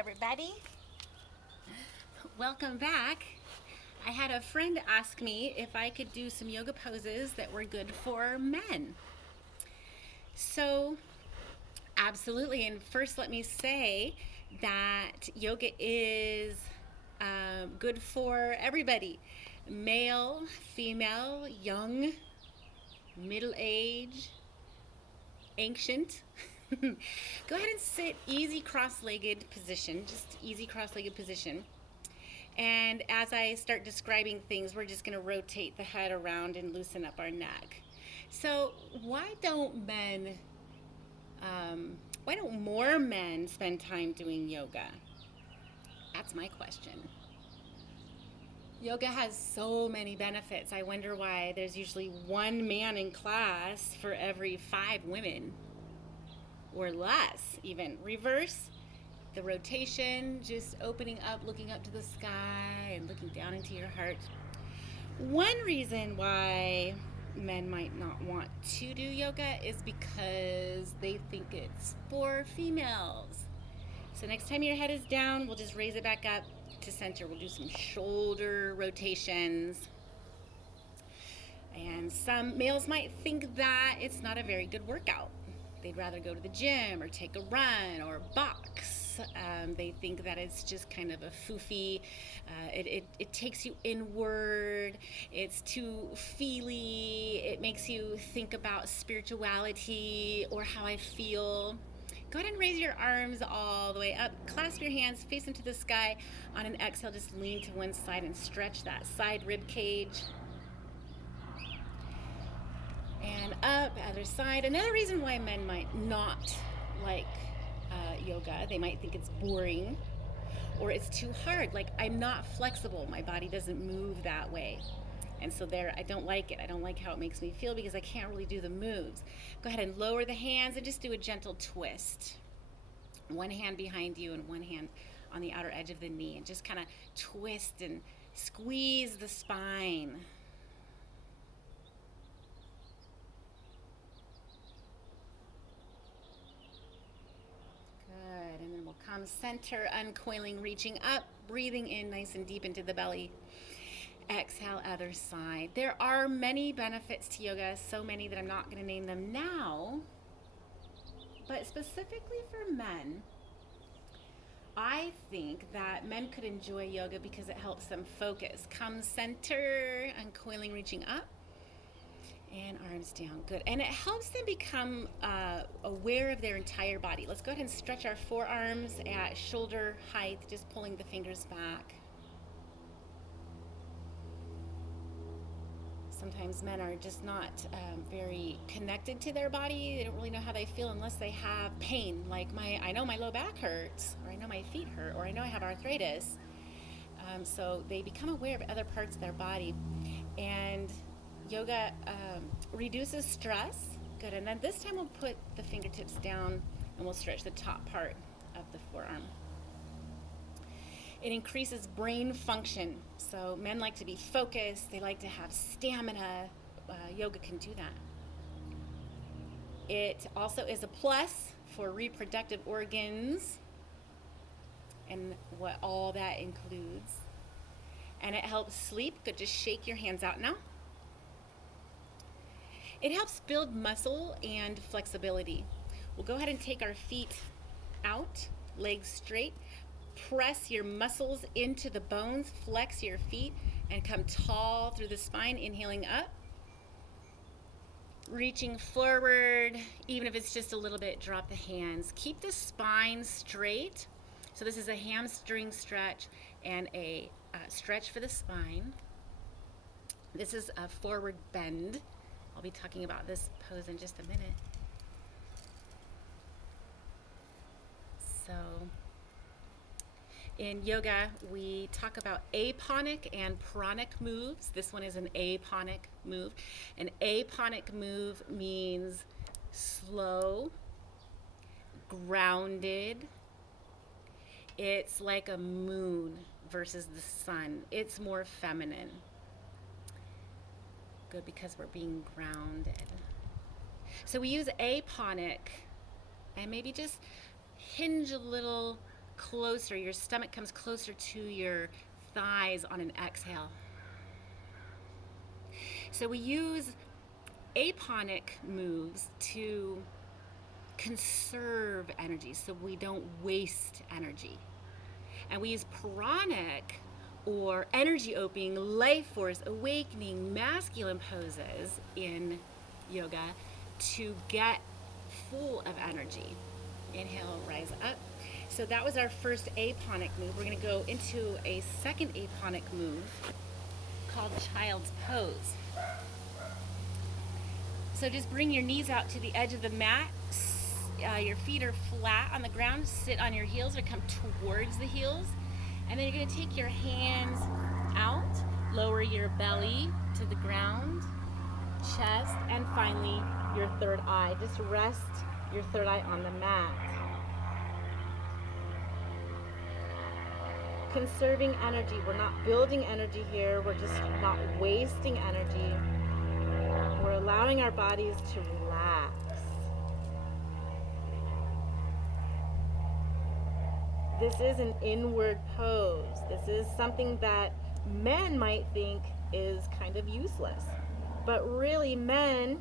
everybody. Welcome back. I had a friend ask me if I could do some yoga poses that were good for men. So, absolutely. And first, let me say that yoga is good for everybody, male, female, young, middle age, ancient. Go ahead and sit easy cross-legged position, just easy cross-legged position. And as I start describing things, we're just going to rotate the head around and loosen up our neck. So why don't more men spend time doing yoga? That's my question. Yoga has so many benefits. I wonder why there's usually one man in class for every 5 women. Or less, even. Reverse the rotation, just opening up, looking up to the sky, and looking down into your heart. One reason why men might not want to do yoga is because they think it's for females. So next time your head is down, we'll just raise it back up to center. We'll do some shoulder rotations. And some males might think that it's not a very good workout. They'd rather go to the gym or take a run or box. They think that it's just kind of a foofy. It takes you inward. It's too feely. It makes you think about spirituality or how I feel. Go ahead and raise your arms all the way up. Clasp your hands, face them to the sky. On an exhale, just lean to one side and stretch that side rib cage. And up, other side. Another reason why men might not like yoga, they might think it's boring or it's too hard. Like, I'm not flexible. My body doesn't move that way. And so I don't like it. I don't like how it makes me feel because I can't really do the moves. Go ahead and lower the hands and just do a gentle twist. One hand behind you and one hand on the outer edge of the knee. And just kind of twist and squeeze the spine. Good, and then we'll come center, uncoiling, reaching up, breathing in nice and deep into the belly. Exhale, other side. There are many benefits to yoga, so many that I'm not going to name them now. But specifically for men, I think that men could enjoy yoga because it helps them focus. Come center, uncoiling, reaching up. And arms down. Good. And it helps them become aware of their entire body. Let's go ahead and stretch our forearms at shoulder height, just pulling the fingers back. Sometimes men are just not very connected to their body. They don't really know how they feel unless they have pain. Like I know my low back hurts, or I know my feet hurt, or I know I have arthritis. So they become aware of other parts of their body. And yoga reduces stress. Good. And then this time we'll put the fingertips down and we'll stretch the top part of the forearm. It increases brain function. So men like to be focused. They like to have stamina. Yoga can do that. It also is a plus for reproductive organs and what all that includes. And it helps sleep. Good. Just shake your hands out now. It helps build muscle and flexibility. We'll go ahead and take our feet out, legs straight. Press your muscles into the bones, flex your feet, and come tall through the spine, inhaling up. Reaching forward, even if it's just a little bit, drop the hands. Keep the spine straight. So this is a hamstring stretch and a stretch for the spine. This is a forward bend. I'll be talking about this pose in just a minute. So in yoga, we talk about aponic and pranic moves. This one is an aponic move. An aponic move means slow, grounded. It's like a moon versus the sun. It's more feminine. Good, because we're being grounded. So we use aponic and maybe just hinge a little closer, your stomach comes closer to your thighs on an exhale. So we use aponic moves to conserve energy so we don't waste energy. And we use pranic, or energy opening, life force, awakening, masculine poses in yoga to get full of energy. Inhale, rise up. So that was our first aponic move. We're going to go into a second aponic move called child's pose. So just bring your knees out to the edge of the mat. Your feet are flat on the ground. Sit on your heels or come towards the heels. And then you're going to take your hands out, lower your belly to the ground, chest, and finally your third eye. Just rest your third eye on the mat. Conserving energy. We're not building energy here. We're just not wasting energy. We're allowing our bodies to relax. This is an inward pose. This is something that men might think is kind of useless. But really, men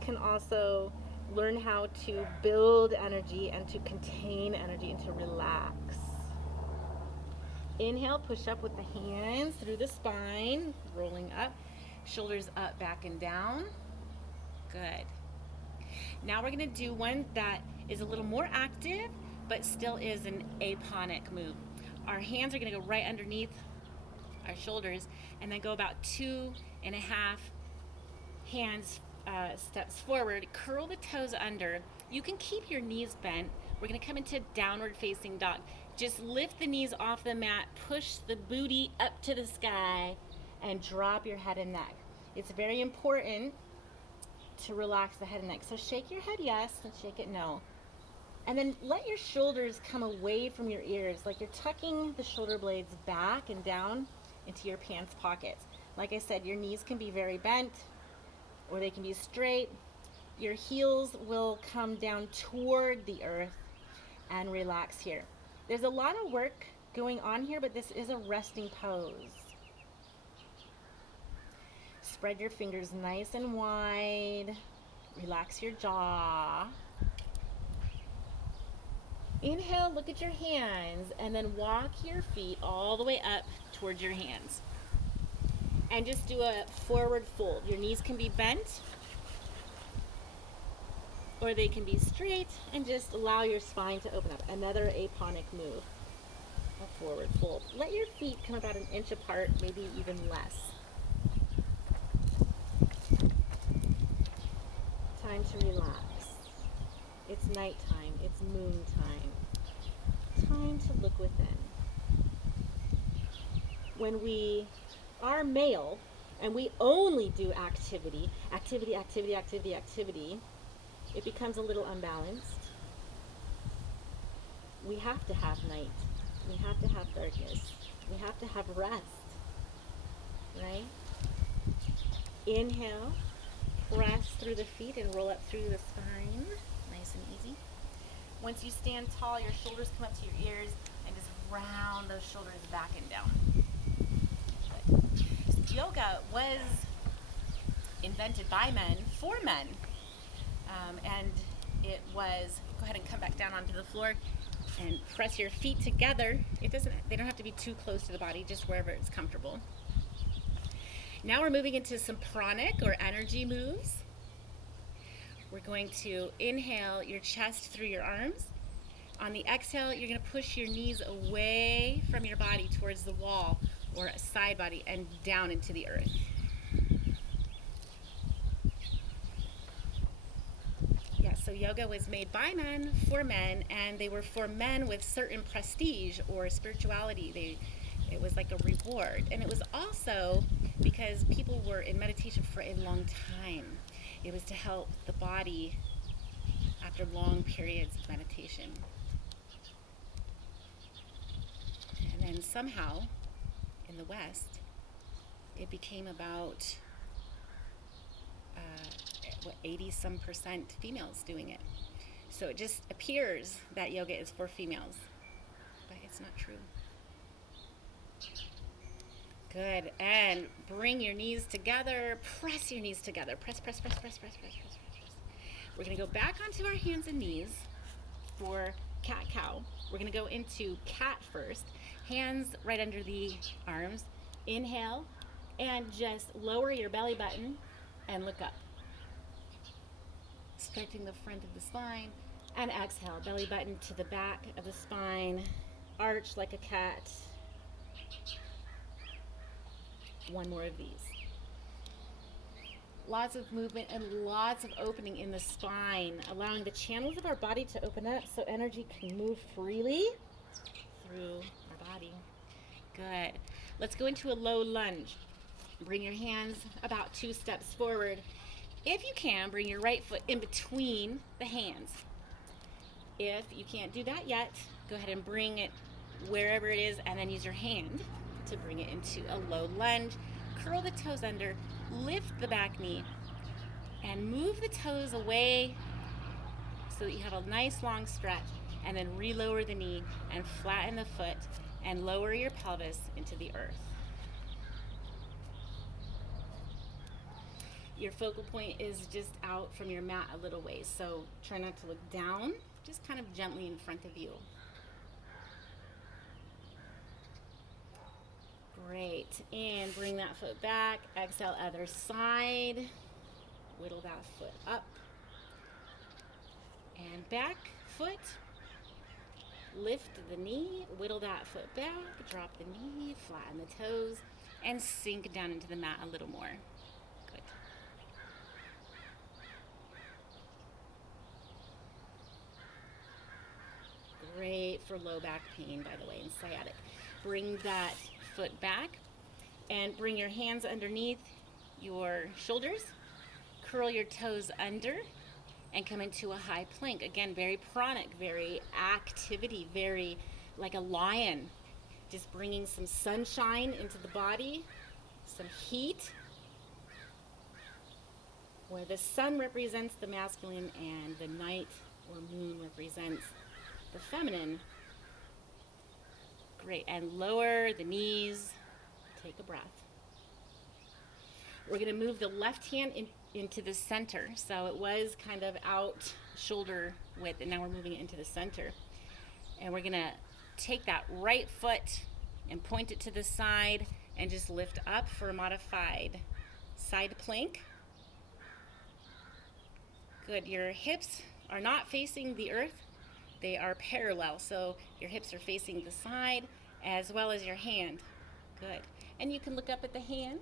can also learn how to build energy and to contain energy and to relax. Inhale, push up with the hands through the spine, rolling up, shoulders up, back and down. Good. Now we're going to do one that is a little more active, but still is an aponic move. Our hands are going to go right underneath our shoulders and then go about 2.5 hands steps forward. Curl the toes under. You can keep your knees bent. We're going to come into downward facing dog. Just lift the knees off the mat, push the booty up to the sky, and drop your head and neck. It's very important to relax the head and neck. So shake your head yes and shake it no. And then let your shoulders come away from your ears, like you're tucking the shoulder blades back and down into your pants pockets. Like I said, your knees can be very bent or they can be straight. Your heels will come down toward the earth and relax here. There's a lot of work going on here, but this is a resting pose. Spread your fingers nice and wide. Relax your jaw. Inhale, look at your hands, and then walk your feet all the way up towards your hands. And just do a forward fold. Your knees can be bent, or they can be straight, and just allow your spine to open up. Another aponic move, a forward fold. Let your feet come about 1 inch apart, maybe even less. Time to relax. It's nighttime, it's moon time. Time to look within. When we are male and we only do activity, it becomes a little unbalanced. We have to have night. We have to have darkness. We have to have rest. Right? Inhale, press through the feet and roll up through the spine. Nice and easy. Once you stand tall, your shoulders come up to your ears and just round those shoulders back and down. Good. Yoga was invented by men for men. And it was, go ahead and come back down onto the floor and press your feet together. They don't have to be too close to the body, just wherever it's comfortable. Now we're moving into some pranic or energy moves. We're going to inhale your chest through your arms. On the exhale, you're going to push your knees away from your body towards the wall or a side body and down into the earth. So yoga was made by men for men, and they were for men with certain prestige or spirituality. It was like a reward. And it was also because people were in meditation for a long time. It was to help the body after long periods of meditation. And then somehow, in the West, it became about 80% females doing it. So it just appears that yoga is for females. That's not true. Good. And bring your knees together. Press your knees together. Press, press, press, press, press, press, press, press, press. We're going to go back onto our hands and knees for cat-cow. We're going to go into cat first. Hands right under the arms. Inhale and just lower your belly button and look up. Stretching the front of the spine. And exhale, belly button to the back of the spine. Arch like a cat. One more of these. Lots of movement and lots of opening in the spine, allowing the channels of our body to open up so energy can move freely through our body. Good. Let's go into a low lunge. Bring your hands about 2 steps forward. If you can, bring your right foot in between the hands. If you can't do that yet, go ahead and bring it wherever it is and then use your hand to bring it into a low lunge. Curl the toes under, lift the back knee, and move the toes away so that you have a nice long stretch, and then relower the knee and flatten the foot and lower your pelvis into the earth. Your focal point is just out from your mat a little ways, so try not to look down, just kind of gently in front of you. Great, and bring that foot back. Exhale, other side. Whittle that foot up. And back foot. Lift the knee, whittle that foot back, drop the knee, flatten the toes, and sink down into the mat a little more. Good. Great for low back pain, by the way, and sciatic. Bring that foot back and bring your hands underneath your shoulders. Curl your toes under and come into a high plank. Again, very pranic, very activity, very like a lion. Just bringing some sunshine into the body, some heat, where the sun represents the masculine and the night or moon represents the feminine. Great, and lower the knees, take a breath. We're gonna move the left hand into the center. So it was kind of out shoulder width, and now we're moving it into the center. And we're gonna take that right foot and point it to the side and just lift up for a modified side plank. Good, your hips are not facing the earth, they are parallel. So your hips are facing the side as well as your hand. Good, and you can look up at the hand.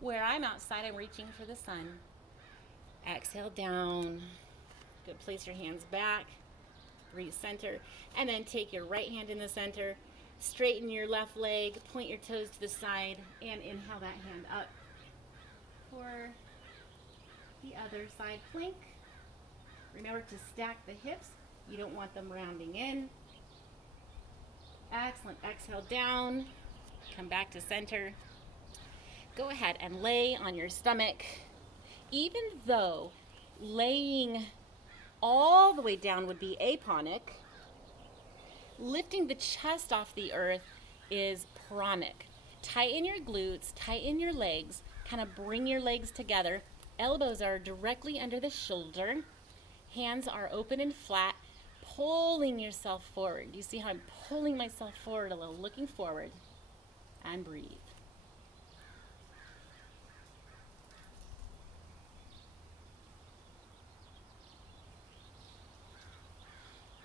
Where I'm outside, I'm reaching for the sun. Exhale down. Good, place your hands back, breathe center, and then take your right hand in the center, straighten your left leg, point your toes to the side, and inhale that hand up for the other side plank. Remember to stack the hips. You don't want them rounding in. Excellent. Exhale down, come back to center. Go ahead and lay on your stomach. Even though laying all the way down would be aponic, lifting the chest off the earth is pranic. Tighten your glutes, tighten your legs, kind of bring your legs together. Elbows are directly under the shoulder. Hands are open and flat, pulling yourself forward. You see how I'm pulling myself forward a little, looking forward, and breathe.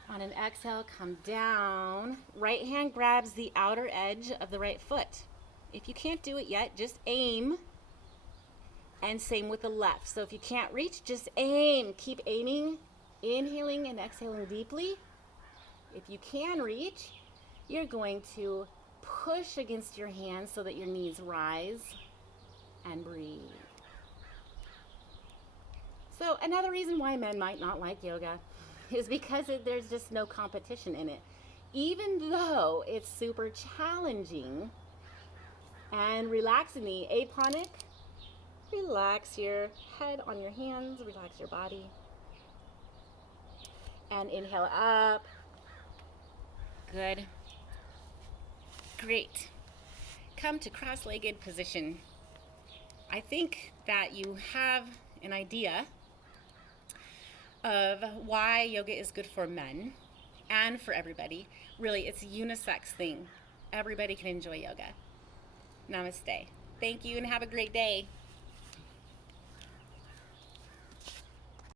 On an exhale, come down. Right hand grabs the outer edge of the right foot. If you can't do it yet, just aim. And same with the left. So if you can't reach, just aim. Keep aiming, inhaling and exhaling deeply. If you can reach, you're going to push against your hands so that your knees rise and breathe. So another reason why men might not like yoga is because there's just no competition in it. Even though it's super challenging and relaxing the aponic, relax your head on your hands, relax your body. And inhale up. Good. Great. Come to cross-legged position. I think that you have an idea of why yoga is good for men and for everybody. Really, it's a unisex thing. Everybody can enjoy yoga. Namaste. Thank you and have a great day.